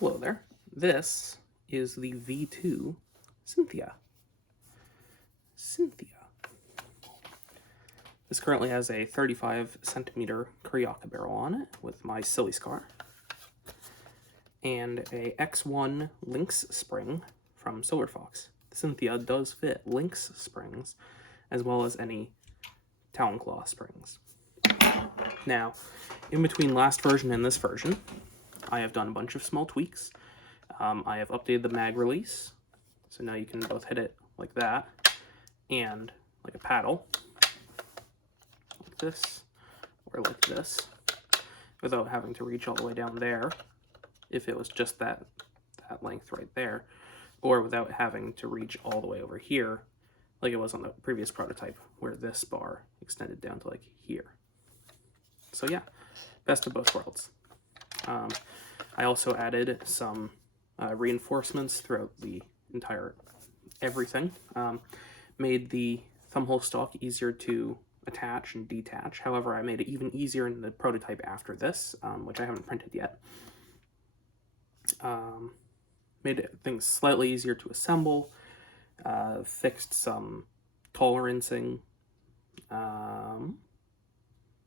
Hello there. This is the V2 Cynthia. This currently has a 35 centimeter Carioca barrel on it with my silly scar, and a X1 Lynx spring from Silver Fox. The Cynthia does fit Lynx springs as well as any Talon Claw springs. Now, in between last version and this version, I have done a bunch of small tweaks. I have updated the mag release, so now you can both hit it like that and like a paddle, like this, or like this, without having to reach all the way down there if it was just that length right there, or without having to reach all the way over here like it was on the previous prototype where this bar extended down to like here. So yeah, best of both worlds. I also added some reinforcements throughout the entire everything. Made the thumbhole stock easier to attach and detach. However, I made it even easier in the prototype after this, which I haven't printed yet. Made things slightly easier to assemble. Fixed some tolerancing.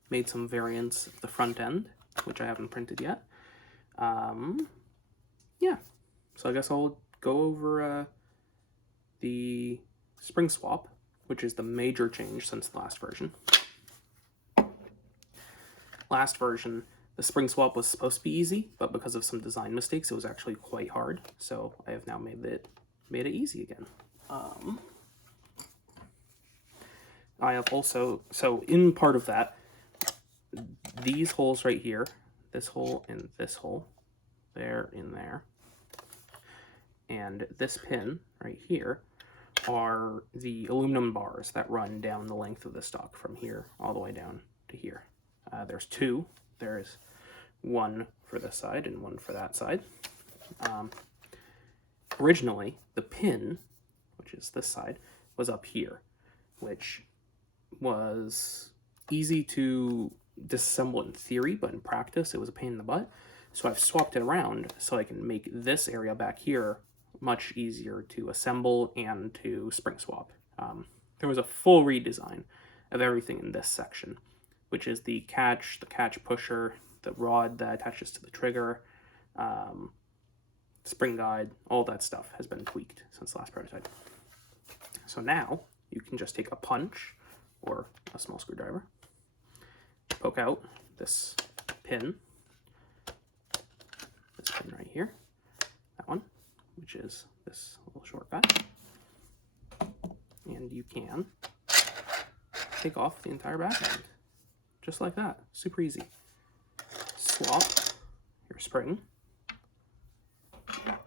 Made some variants of the front end, which I haven't printed yet. Yeah, so I guess I'll go over the spring swap, which is the major change since the last version. Last version, the spring swap was supposed to be easy, but because of some design mistakes, it was actually quite hard. So I have now made it easy again. I have also, so in part of that, these holes right here, this hole and this hole, they're in there, and this pin right here are the aluminum bars that run down the length of the stock from here all the way down to here. There's two. There's one for this side and one for that side. Originally, the pin, which is this side, was up here, which was easy to disassemble in theory, but in practice it was a pain in the butt. So I've swapped it around so I can make this area back here much easier to assemble and to spring swap. There was a full redesign of everything in this section, which is the catch pusher, the rod that attaches to the trigger, spring guide, all that stuff has been tweaked since the last prototype. So now you can just take a punch or a small screwdriver, poke out this pin right here, that one, which is this little short guy, and you can take off the entire back end, just like that, super easy. Swap your spring, and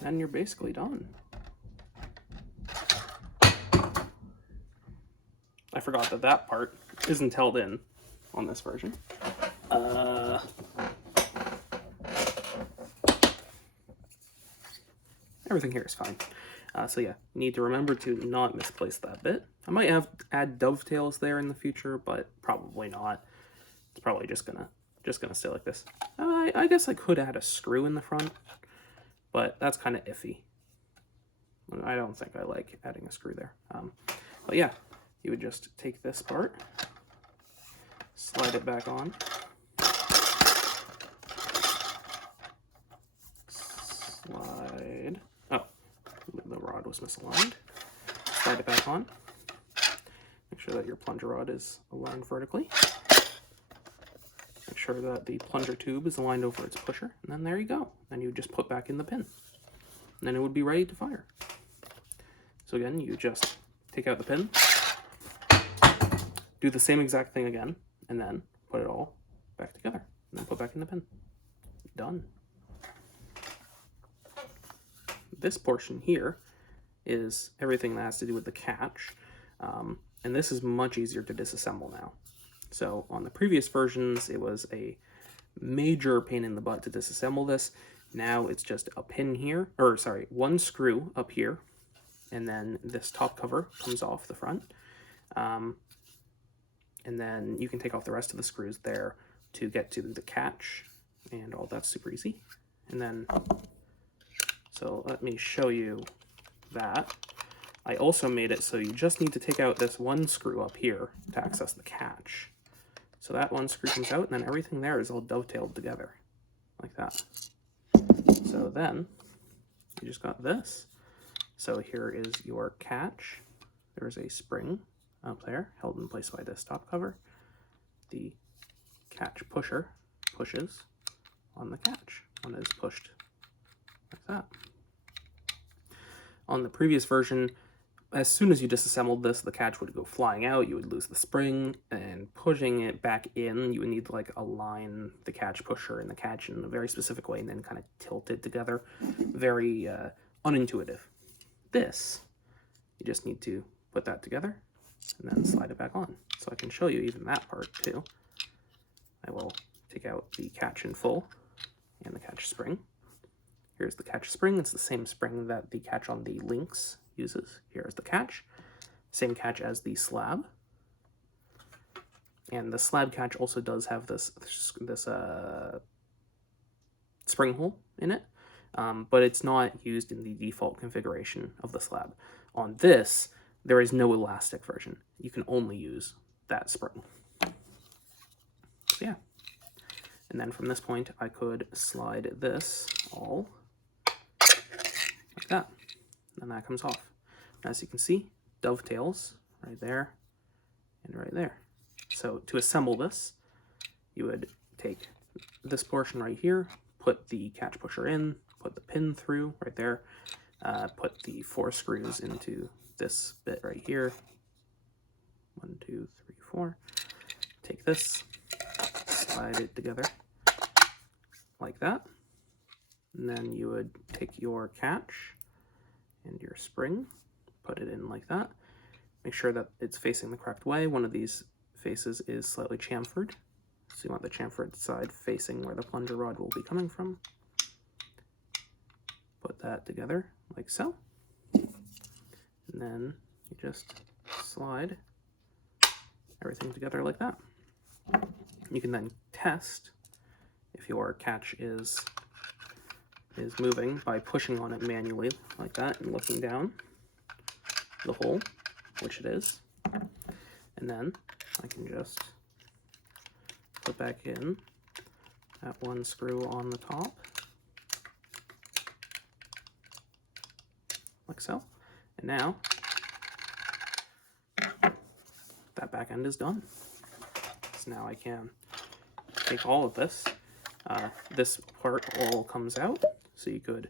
then you're basically done. I forgot that part isn't held in on this version. Everything here is fine. So yeah, you need to remember to not misplace that bit. I might add dovetails there in the future, but probably not. It's probably just gonna stay like this. I guess I could add a screw in the front, but that's kind of iffy. I don't think I like adding a screw there. But yeah, you would just take this part, slide it back on, slide, oh, the rod was misaligned, slide it back on, make sure that your plunger rod is aligned vertically, make sure that the plunger tube is aligned over its pusher, and then there you go. Then you would just put back in the pin, and then it would be ready to fire. So again, you just take out the pin, do the same exact thing again, and then put it all back together, and then put back in the pin. Done. This portion here is everything that has to do with the catch, and this is much easier to disassemble now. So on the previous versions, it was a major pain in the butt to disassemble this. Now it's just a pin here, or sorry, one screw up here, and then this top cover comes off the front. And then you can take off the rest of the screws there to get to the catch And all that's super easy. And then, so let me show you that. I also made it so you just need to take out this one screw up here to access the catch. So that one screw comes out, and then everything there is all dovetailed together, like that. So then, you just got this. So here is your catch. There's a spring up there, held in place by this top cover. The catch pusher pushes on the catch. One is pushed like that. On the previous version, as soon as you disassembled this, the catch would go flying out, you would lose the spring, and pushing it back in, you would need to like align the catch pusher and the catch in a very specific way and then kind of tilt it together. Very unintuitive. This, you just need to put that together and then slide it back on. So I can show you even that part too. I will take out the catch in full and the catch spring. Here's the catch spring. It's the same spring that the catch on the Lynx uses. Here's the catch. Same catch as the slab. And the slab catch also does have this spring hole in it, but it's not used in the default configuration of the slab. On this, there is no elastic version. You can only use that spring. So yeah. And then from this point, I could slide this all like that. And that comes off. As you can see, dovetails right there and right there. So to assemble this, you would take this portion right here, put the catch pusher in, put the pin through right there, put the 4 screws into this bit right here. 1, 2, 3, 4. Take this, slide it together like that. And then you would take your catch and your spring, put it in like that. Make sure that it's facing the correct way. One of these faces is slightly chamfered, so you want the chamfered side facing where the plunger rod will be coming from. Put that together like so. And then you just slide everything together like that. You can then test if your catch is moving by pushing on it manually like that and looking down the hole, which it is. And then I can just put back in that one screw on the top, like so. And now that back end is done. So now I can take all of this. This part all comes out, so you could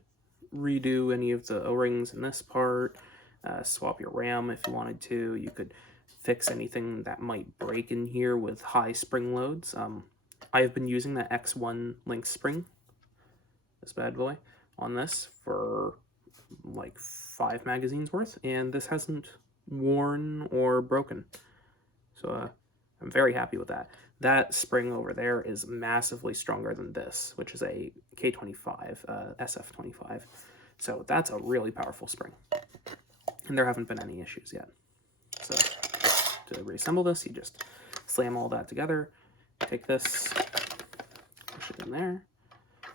redo any of the O-rings in this part, swap your ram if you wanted to. You could fix anything that might break in here with high spring loads. I have been using the X1 Lynx spring, this bad boy, on this for like 5 magazines worth, and this hasn't worn or broken. So I'm very happy with that. That spring over there is massively stronger than this, which is a K25, SF25. So that's a really powerful spring. And there haven't been any issues yet. So to reassemble this, you just slam all that together, take this, push it in there,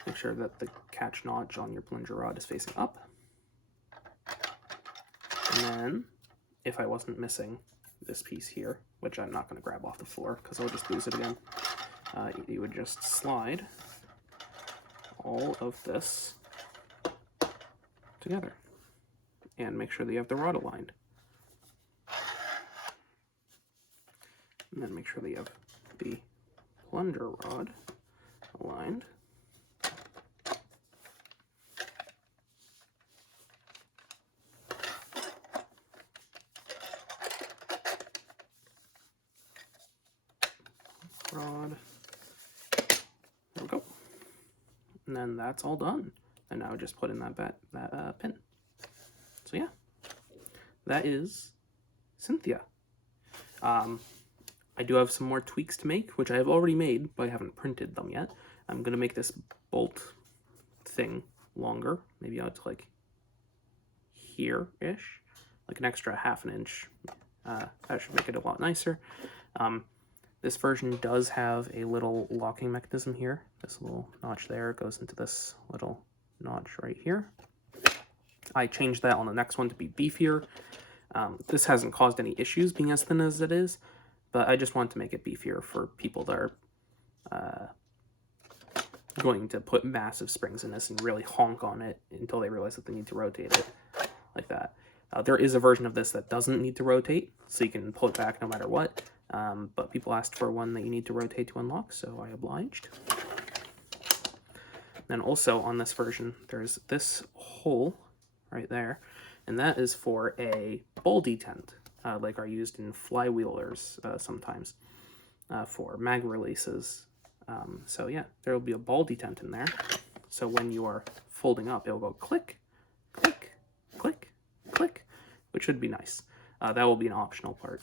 make sure that the catch notch on your plunger rod is facing up. And then, if I wasn't missing this piece here, which I'm not going to grab off the floor because I'll just lose it again, you would just slide all of this together and make sure that you have the rod aligned. And then make sure that you have the plunger rod aligned. Rod. There we go. And then that's all done. And now just put in that pin. So yeah, that is Cynthia. I do have some more tweaks to make, which I have already made, but I haven't printed them yet. I'm going to make this bolt thing longer, maybe out to like here-ish, like an extra 1/2 inch. That should make it a lot nicer. This version does have a little locking mechanism here. This little notch there goes into this little notch right here. I changed that on the next one to be beefier. This hasn't caused any issues being as thin as it is, but I just wanted to make it beefier for people that are going to put massive springs in this and really honk on it until they realize that they need to rotate it, like that. There is a version of this that doesn't need to rotate, so you can pull it back no matter what, but people asked for one that you need to rotate to unlock, so I obliged. Then also on this version, there's this hole right there, and that is for a ball detent, like are used in flywheelers sometimes for mag releases. So yeah, there will be a ball detent in there. So when you are folding up, it'll go click, click, click, click, which should be nice. That will be an optional part.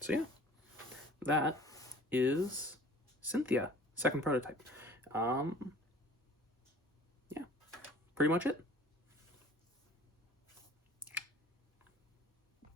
So yeah, that is Cynthia, second prototype. Yeah, pretty much it.